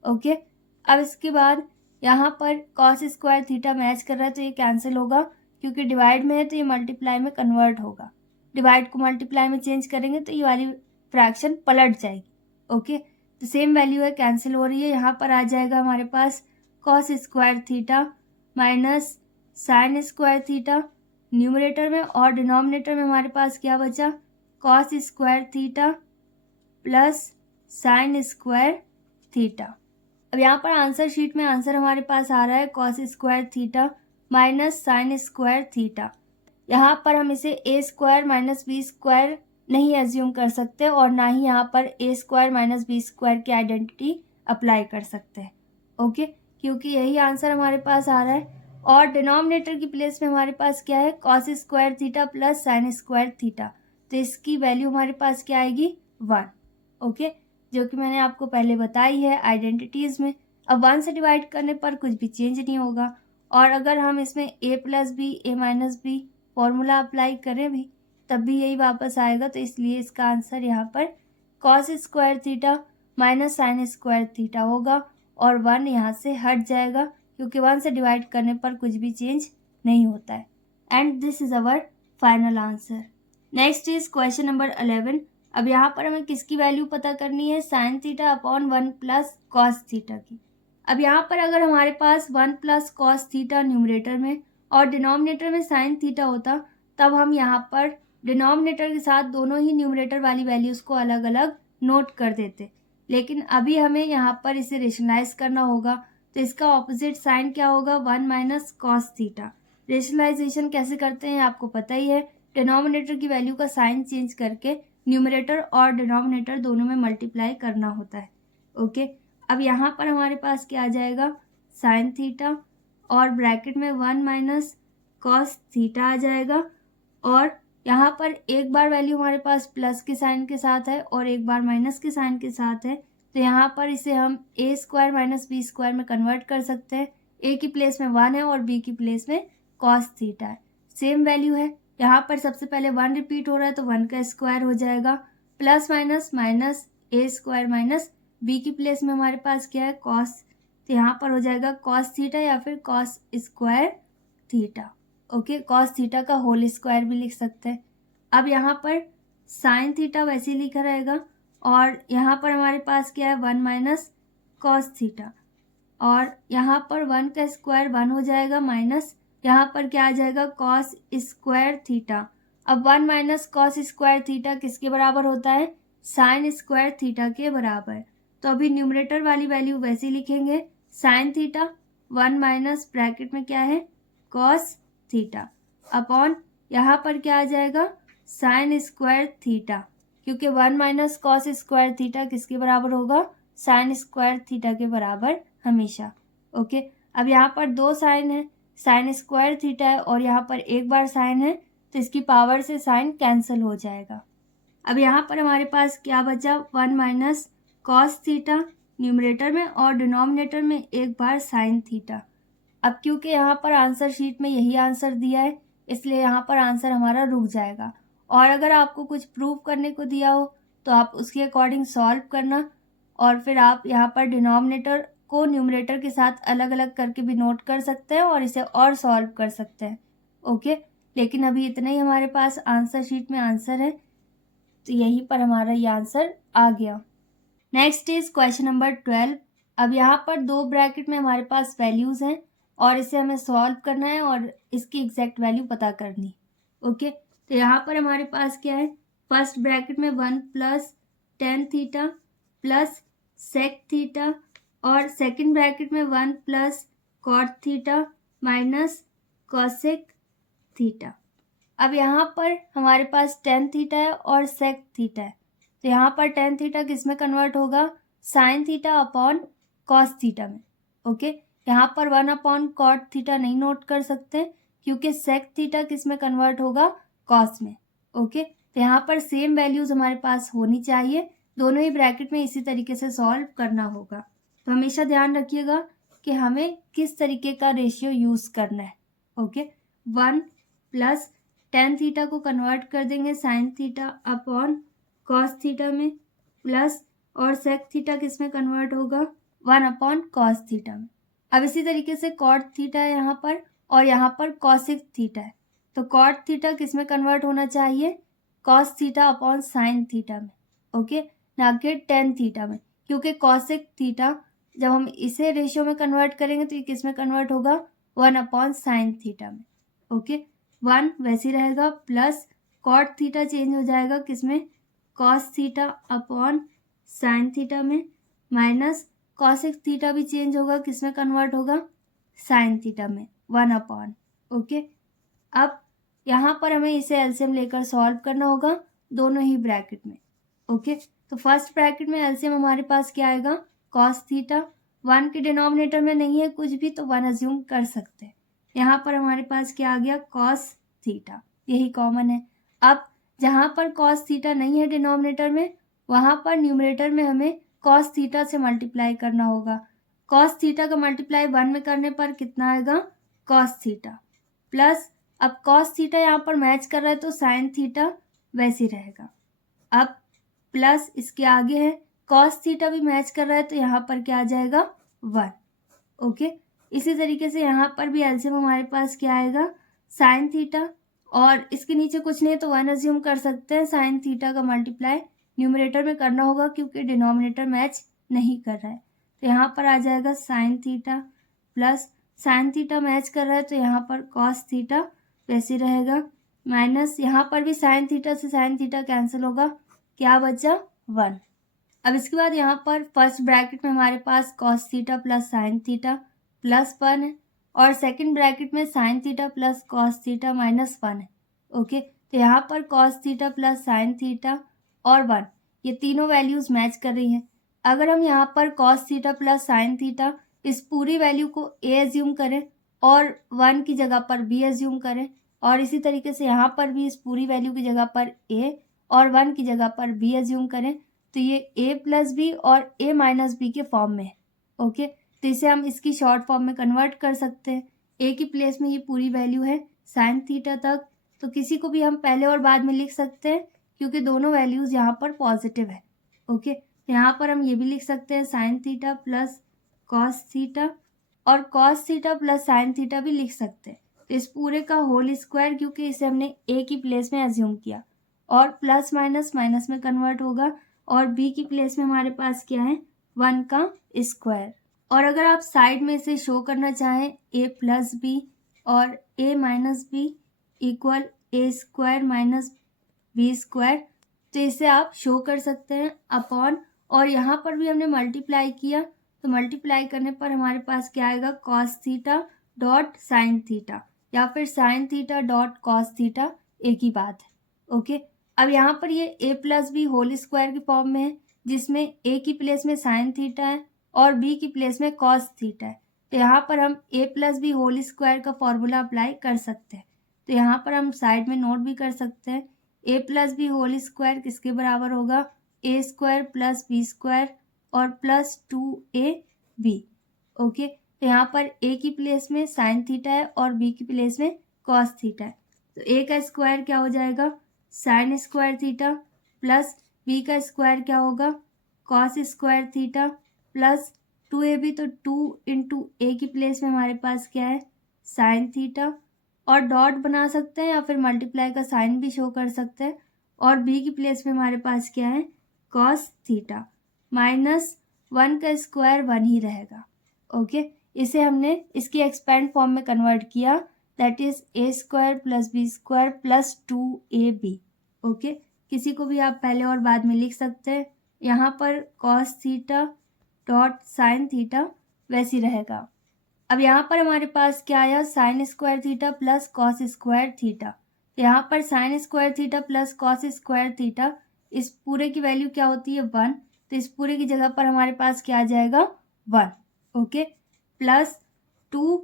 ओके। अब इसके बाद यहाँ पर कॉस स्क्वायर थीटा मैच कर रहा है तो ये कैंसिल होगा, क्योंकि डिवाइड में है तो ये मल्टीप्लाई में कन्वर्ट होगा। डिवाइड को मल्टीप्लाई में चेंज करेंगे तो ये वाली फ्रैक्शन पलट जाएगी, ओके। तो सेम वैल्यू है, कैंसिल हो रही है। यहाँ पर आ जाएगा हमारे पास cos square theta minus sine square theta numerator में, और डिनोमिनेटर में हमारे पास क्या बचा, cos square theta plus sine square theta. अब यहाँ पर आंसर शीट में आंसर हमारे पास आ रहा है cos square theta minus sine square theta. यहाँ पर हम इसे ए स्क्वायर माइनस बी स्क्वायर नहीं एज्यूम कर सकते और ना ही यहाँ पर A square minus B square की आइडेंटिटी अप्लाई कर सकते हैं, ओके, क्योंकि यही आंसर हमारे पास आ रहा है। और डिनोमिनेटर की प्लेस में हमारे पास क्या है, cos square theta plus sine square theta, तो इसकी वैल्यू हमारे पास क्या आएगी, 1, ओके, जो कि मैंने आपको पहले बताई है आइडेंटिटीज़ में। अब 1 से डिवाइड करने पर कुछ भी चेंज नहीं होगा, और अगर हम इसमें a plus B A minus B formula apply करें भी तब भी यही वापस आएगा, तो इसलिए इसका आंसर यहाँ पर cos square theta minus sine square theta होगा और 1 यहाँ से हट जाएगा क्योंकि 1 से डिवाइड करने पर कुछ भी चेंज नहीं होता है। And this is our final answer. Next is question number 11। अब यहाँ पर हमें किसकी वैल्यू पता करनी है, sign theta upon 1 plus cos theta की। अब यहाँ पर अगर हमारे पास 1 प्लस कॉस थीटा न्यूमरेटर में और डिनोमिनेटर में साइन थीटा होता तब हम यहाँ पर डिनोमिनेटर के साथ दोनों ही न्यूमरेटर वाली वैल्यूज़ को अलग अलग नोट कर देते, लेकिन अभी हमें यहाँ पर इसे रेशनलाइज करना होगा तो इसका ऑपोजिट साइन क्या होगा, 1 माइनस कॉस थीटा। रेशनलाइजेशन कैसे करते हैं आपको पता ही है, डिनोमिनेटर की वैल्यू का साइन चेंज करके न्यूमरेटर और डिनोमिनेटर दोनों में मल्टीप्लाई करना होता है। ओके, अब यहाँ पर हमारे पास क्या आ जाएगा, साइन थीटा और ब्रैकेट में 1 माइनस कॉस थीटा आ जाएगा। और यहाँ पर एक बार वैल्यू हमारे पास प्लस के साइन के साथ है और एक बार माइनस के साइन के साथ है, तो यहाँ पर इसे हम ए स्क्वायर माइनस बी स्क्वायर में कन्वर्ट कर सकते हैं। ए की प्लेस में 1 है और बी की प्लेस में कॉस थीटा है, सेम वैल्यू है। यहाँ पर सबसे पहले 1 रिपीट हो रहा है तो 1 का स्क्वायर हो जाएगा, प्लस माइनस माइनस ए स्क्वायर माइनस बी की प्लेस में हमारे पास क्या है, कॉस, तो यहाँ पर हो जाएगा कॉस थीटा या फिर cos square theta. Okay, cos theta का होल स्क्वायर भी लिख सकते हैं। अब यहाँ पर साइन थीटा वैसे ही लिखा रहेगा और यहाँ पर हमारे पास क्या है, 1 माइनस कॉस थीटा, और यहाँ पर 1 का स्क्वायर 1 हो जाएगा माइनस यहाँ पर क्या आ जाएगा, कॉस स्क्वायर थीटा। अब 1 माइनस कॉस स्क्वायर थीटा किसके बराबर होता है, साइन स्क्वायर थीटा के बराबर। तो अभी न्यूमरेटर वाली वैल्यू वैसे ही लिखेंगे, साइन थीटा 1 माइनस ब्रैकेट में क्या है, कॉस थीटा, अपॉन यहाँ पर क्या आ जाएगा, साइन स्क्वायर थीटा, क्योंकि 1 माइनस कॉस स्क्वायर थीटा किसके बराबर होगा, साइन स्क्वायर थीटा के बराबर हमेशा। ओके, अब यहाँ पर दो साइन है, साइन स्क्वायर थीटा है और यहाँ पर एक बार साइन है, तो इसकी पावर से साइन कैंसिल हो जाएगा। अब यहाँ पर हमारे पास क्या बचा, 1 माइनस कॉस थीटा न्यूमरेटर में और डिनोमिनेटर में एक बार साइन थीटा। अब क्योंकि यहाँ पर आंसर शीट में यही आंसर दिया है, इसलिए यहाँ पर आंसर हमारा रुक जाएगा। और अगर आपको कुछ प्रूव करने को दिया हो तो आप उसके अकॉर्डिंग सॉल्व करना, और फिर आप यहाँ पर डिनोमिनेटर को न्यूमरेटर के साथ अलग अलग करके भी नोट कर सकते हैं और इसे और सॉल्व कर सकते हैं। ओके, लेकिन अभी इतना ही हमारे पास आंसर शीट में आंसर है, तो यहीं पर हमारा ये आंसर आ गया। Next is question number 12। अब यहाँ पर दो ब्रैकेट में हमारे पास वैल्यूज हैं और इसे हमें सॉल्व करना है और इसकी एग्जैक्ट वैल्यू पता करनी। ओके, तो यहाँ पर हमारे पास क्या है, फर्स्ट ब्रैकेट में 1 plus tan theta plus sec theta और सेकंड ब्रैकेट में 1 plus cot theta minus cosec theta. अब यहाँ पर हमारे पास टेन थीटा है और सेक थीटा है, तो यहाँ पर टेन थीटा किस में कन्वर्ट होगा, sign theta upon cos theta में। ओके, यहाँ पर 1 अपॉन कॉट थीटा नहीं नोट कर सकते क्योंकि सेक थीटा किस में कन्वर्ट होगा, कॉस में। ओके, तो यहाँ पर सेम वैल्यूज हमारे पास होनी चाहिए, दोनों ही ब्रैकेट में इसी तरीके से सॉल्व करना होगा। तो हमेशा ध्यान रखिएगा कि हमें किस तरीके का रेशियो यूज करना है। ओके, 1 प्लस टेन थीटा को कन्वर्ट कर देंगे sign theta upon cos theta में, प्लस और सेक थीटा किस में कन्वर्ट होगा, 1 अपॉन कॉस थीटा में। अब इसी तरीके से कॉट थीटा है यहाँ पर और यहाँ पर कॉसिक थीटा है, तो कॉट थीटा किस में कन्वर्ट होना चाहिए, cos theta upon sine theta में। ओके, ना कि टेन थीटा में, क्योंकि कॉसिक थीटा जब हम इसे रेशियो में कन्वर्ट करेंगे तो ये किस में कन्वर्ट होगा, 1 अपॉन साइन थीटा में। ओके, 1 वैसे ही रहेगा, प्लस कॉट थीटा चेंज हो जाएगा किस में, cos theta upon sine theta में, माइनस कॉसिक थीटा भी चेंज होगा किस में कन्वर्ट होगा, साइन थीटा में, 1 अपॉन। ओके, अब यहाँ पर हमें इसे एलसीएम लेकर सॉल्व करना होगा दोनों ही ब्रैकेट में। ओके, तो फर्स्ट ब्रैकेट में एलसीएम हमारे पास क्या आएगा, कॉस थीटा, 1 के डिनोमिनेटर में नहीं है कुछ भी तो 1 अज्यूम कर सकते हैं। यहाँ पर हमारे पास क्या आ गया, कॉस थीटा, यही कॉमन है। अब जहाँ पर कॉस थीटा नहीं है डिनोमिनेटर में, वहाँ पर न्यूमरेटर में हमें कॉस थीटा से मल्टीप्लाई करना होगा। कॉस थीटा का मल्टीप्लाई 1 में करने पर कितना आएगा, कॉस थीटा, प्लस अब कॉस थीटा यहाँ पर मैच कर रहा है तो साइन थीटा वैसे ही रहेगा। अब प्लस इसके आगे है कॉस थीटा भी मैच कर रहा है तो यहाँ पर क्या आ जाएगा, 1। ओके, इसी तरीके से यहाँ पर भी एलसीएम हमारे पास क्या आएगा, साइन थीटा, और इसके नीचे कुछ नहीं है तो 1 अज्यूम कर सकते हैं। साइन थीटा का मल्टीप्लाई न्यूमरेटर में करना होगा क्योंकि डिनोमिनेटर मैच नहीं कर रहा है, तो यहाँ पर आ जाएगा sign theta, plus sine theta match कर रहा है तो यहाँ पर कॉस थीटा वैसे रहेगा, माइनस यहाँ पर भी साइन थीटा से साइन थीटा कैंसिल होगा, क्या बचा, 1। अब इसके बाद यहाँ पर फर्स्ट ब्रैकेट में हमारे पास cos theta plus sine theta plus 1 है और सेकंड ब्रैकेट में sine theta plus cos theta minus 1 है। ओके, तो यहाँ पर cos theta plus sine theta और 1 ये तीनों वैल्यूज़ मैच कर रही हैं। अगर हम यहाँ पर cos theta plus sine theta इस पूरी वैल्यू को a एज्यूम करें और 1 की जगह पर b एज्यूम करें और इसी तरीके से यहाँ पर भी इस पूरी वैल्यू की जगह पर a और 1 की जगह पर b एज्यूम करें तो ये a प्लस बी और a माइनस बी के फॉर्म में है। ओके, तो इसे हम इसकी शॉर्ट फॉर्म में कन्वर्ट कर सकते हैं। a की प्लेस में ये पूरी वैल्यू है साइन थीटा तक, तो किसी को भी हम पहले और बाद में लिख सकते हैं क्योंकि दोनों वैल्यूज़ यहाँ पर पॉजिटिव है। ओके, यहाँ पर हम ये भी लिख सकते हैं sine theta plus cos theta और cos theta plus sine theta भी लिख सकते हैं। तो इस पूरे का होल स्क्वायर क्योंकि इसे हमने a की प्लेस में एज्यूम किया और प्लस माइनस माइनस में कन्वर्ट होगा और b की प्लेस में हमारे पास क्या है 1 का स्क्वायर। और अगर आप साइड में इसे शो करना चाहें a प्लस बी और a minus B equal a square minus B square, तो इसे आप शो कर सकते हैं अपॉन, और यहाँ पर भी हमने मल्टीप्लाई किया तो मल्टीप्लाई करने पर हमारे पास क्या आएगा cos theta dot sine theta या फिर sine theta dot cos theta, एक ही बात है। ओके, अब यहाँ पर ये a plus B whole square की फॉर्म में है जिसमें a की प्लेस में साइन थीटा है और b की प्लेस में कॉस थीटा है। तो यहाँ पर हम a plus B whole square का फॉर्मूला अप्लाई कर सकते हैं। तो यहाँ पर हम साइड में नोट भी कर सकते हैं a plus B whole square किसके बराबर होगा a square plus B square और प्लस 2ab। ओके, तो यहाँ पर a की प्लेस में साइन थीटा है और b की प्लेस में कॉस थीटा है, तो a का स्क्वायर क्या हो जाएगा sine square theta plus b का स्क्वायर क्या होगा cos square theta plus 2ab, तो 2 इंटू a की प्लेस में हमारे पास क्या है साइन थीटा और डॉट बना सकते हैं या फिर मल्टीप्लाई का साइन भी शो कर सकते हैं और b की प्लेस में हमारे पास क्या है कॉस थीटा माइनस 1 का स्क्वायर 1 ही रहेगा। ओके, इसे हमने इसकी एक्सपेंड फॉर्म में कन्वर्ट किया that is a square plus B square plus 2ab। Okay, किसी को भी आप पहले और बाद में लिख सकते हैं। यहाँ पर cos theta dot sine theta वैसी रहेगा। अब यहाँ पर हमारे पास क्या आया sign square theta plus cos square theta, तो यहाँ पर sine square theta plus cos square theta इस पूरे की वैल्यू क्या होती है 1, तो इस पूरे की जगह पर हमारे पास क्या आ जाएगा 1। ओके, प्लस 2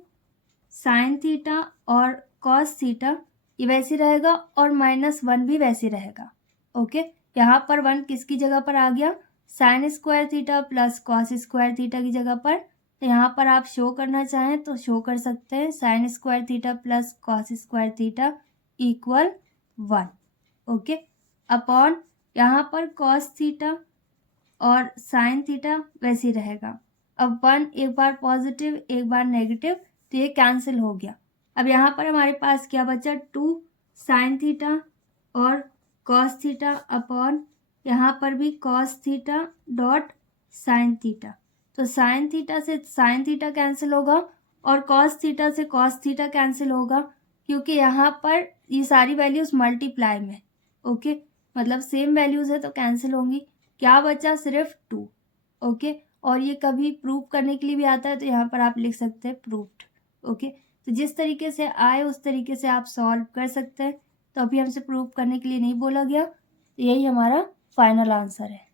साइन थीटा और कॉस थीटा ये वैसे रहेगा और माइनस 1 भी वैसे रहेगा। ओके, यहाँ पर 1 किसकी जगह पर आ गया sign square theta plus cos square theta की जगह पर, तो यहाँ पर आप शो करना चाहें तो शो कर सकते हैं sign square theta plus cos square theta equal 1। Okay, upon यहाँ पर कॉस थीटा और साइन थीटा वैसे ही रहेगा। अब 1 एक बार पॉजिटिव एक बार नेगेटिव तो ये कैंसिल हो गया। अब यहाँ पर हमारे पास क्या बचा 2 साइन थीटा और कॉस थीटा अपॉन यहाँ पर भी cos theta dot sine theta, तो साइन थीटा से साइन थीटा कैंसिल होगा और कॉस थीटा से कॉस थीटा कैंसिल होगा क्योंकि यहाँ पर ये सारी वैल्यूज़ मल्टीप्लाई में। ओके, मतलब सेम वैल्यूज़ है तो कैंसिल होंगी। क्या बचा सिर्फ 2। ओके, और ये कभी प्रूव करने के लिए भी आता है तो यहाँ पर आप लिख सकते हैं प्रूव्ड। ओके, तो जिस तरीके से आए उस तरीके से आप सॉल्व कर सकते हैं। तो अभी हमसे प्रूव करने के लिए नहीं बोला गया, तो यही हमारा फाइनल आंसर है।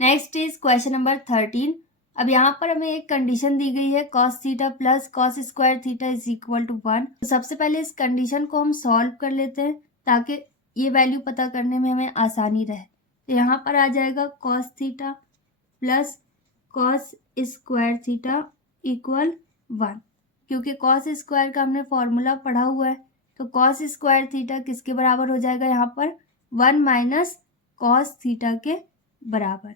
Next is question number 13। अब यहाँ पर हमें एक कंडीशन दी गई है cos theta plus cos square theta is equal to 1। तो सबसे पहले इस कंडीशन को हम सॉल्व कर लेते हैं ताकि ये वैल्यू पता करने में हमें आसानी रहे। तो यहाँ पर आ जाएगा cos theta plus cos square theta equal 1, क्योंकि कॉस स्क्वायर का हमने फॉर्मूला पढ़ा हुआ है। तो कॉस स्क्वायर थीटा किसके बराबर हो जाएगा यहाँ पर 1 माइनस कॉस थीटा के बराबर।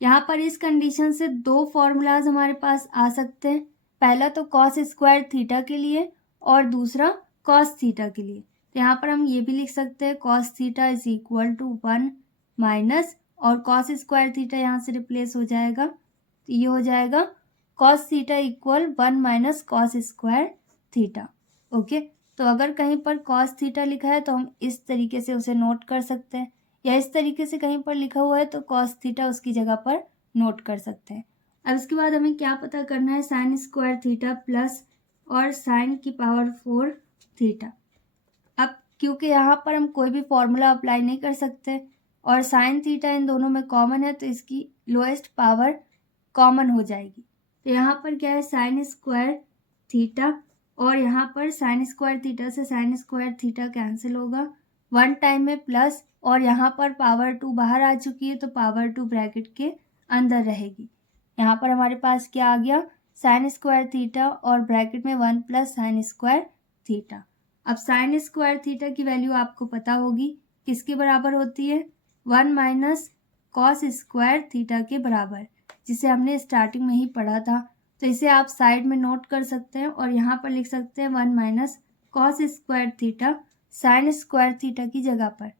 यहाँ पर इस कंडीशन से 2 फॉर्मूलाज हमारे पास आ सकते हैं, पहला तो कॉस स्क्वायर थीटा के लिए और दूसरा कॉस थीटा के लिए। तो यहाँ पर हम ये भी लिख सकते हैं cos theta is equal to 1 minus और कॉस स्क्वायर थीटा यहाँ से रिप्लेस हो जाएगा, तो ये हो जाएगा cos theta equal 1 minus cos square theta. Okay, तो अगर कहीं पर कॉस थीटा लिखा है तो हम इस तरीके से उसे नोट कर सकते हैं, या इस तरीके से कहीं पर लिखा हुआ है तो कॉस थीटा उसकी जगह पर नोट कर सकते हैं। अब इसके बाद हमें क्या पता करना है साइन स्क्वायर थीटा प्लस और साइन की पावर 4 थीटा। क्योंकि यहाँ पर हम कोई भी फॉर्मूला अप्लाई नहीं कर सकते और साइन थीटा इन दोनों में कॉमन है, तो इसकी लोएस्ट पावर कॉमन हो जाएगी। तो यहाँ पर क्या है, साइन स्क्वायर थीटा, और यहाँ पर साइन स्क्वायर थीटा से साइन स्क्वायर थीटा कैंसिल होगा, 1 टाइम में प्लस, और यहाँ पर पावर 2 बाहर आ चुकी है तो पावर 2 ब्रैकेट के अंदर रहेगी। यहाँ पर हमारे पास क्या आ गया, साइन स्क्वायर थीटा और ब्रैकेट में 1 प्लस साइन स्क्वायर थीटा। अब साइन स्क्वायर थीटा की वैल्यू आपको पता होगी किसके बराबर होती है, 1 माइनस कॉस स्क्वायर थीटा के बराबर, जिसे हमने स्टार्टिंग में ही पढ़ा था। तो इसे आप साइड में नोट कर सकते हैं और यहाँ पर लिख सकते हैं 1 minus cos square theta sine square theta की जगह पर।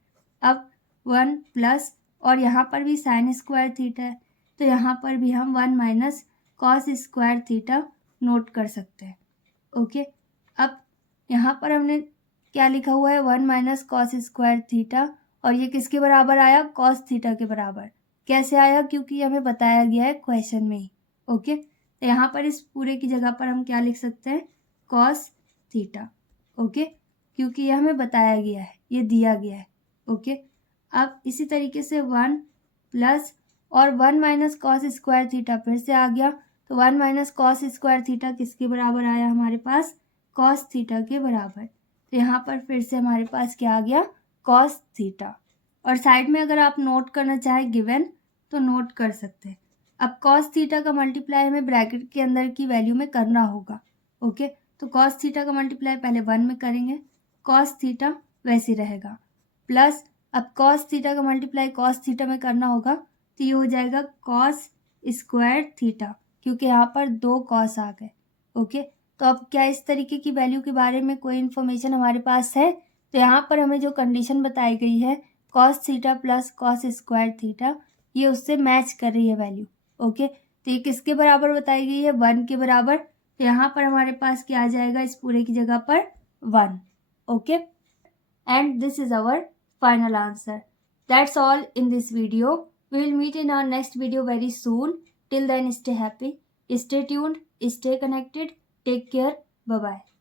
अब 1 प्लस, और यहाँ पर भी साइन स्क्वायर थीटा है तो यहाँ पर भी हम 1 minus cos square theta note कर सकते हैं। ओके, अब यहाँ पर हमने क्या लिखा हुआ है, 1 माइनस कॉस स्क्वायर थीटा, और ये किसके बराबर आया, कॉस थीटा के बराबर। कैसे आया, क्योंकि हमें बताया गया है क्वेश्चन में ही। ओके, तो यहाँ पर इस पूरे की जगह पर हम क्या लिख सकते हैं, कॉस थीटा। ओके, क्योंकि यह हमें बताया गया है, ये दिया गया है। ओके, अब इसी तरीके से 1 प्लस और 1 माइनस कॉस स्क्वायर थीटा फिर से आ गया, तो 1 माइनस कॉस स्क्वायर थीटा किसके बराबर आया हमारे पास, कॉस थीटा के बराबर। तो यहाँ पर फिर से हमारे पास क्या आ गया, कॉस थीटा। और साइड में अगर आप नोट करना चाहें गिवन तो नोट कर सकते हैं। अब कॉस थीटा का मल्टीप्लाई हमें ब्रैकेट के अंदर की वैल्यू में करना होगा। ओके, तो कॉस थीटा का मल्टीप्लाई पहले 1 में करेंगे, कॉस थीटा वैसे रहेगा, प्लस अब कॉस थीटा का मल्टीप्लाई कॉस थीटा में करना होगा तो ये हो जाएगा कॉस स्क्वायर थीटा, क्योंकि यहाँ पर 2 कॉस आ गए। ओके, तो अब क्या इस तरीके की वैल्यू के बारे में कोई इन्फॉर्मेशन हमारे पास है, तो यहाँ पर हमें जो कंडीशन बताई गई है cos theta plus cos square theta, ये उससे मैच कर रही है वैल्यू। ओके, तो ये किसके बराबर बताई गई है, 1 के बराबर। तो यहाँ पर हमारे पास क्या आ जाएगा, इस पूरे की जगह पर 1। Okay, and this is our final answer. That's all in this video. We will meet in our next video very soon. Till then, stay happy, stay tuned, stay connected. Take care. Bye bye.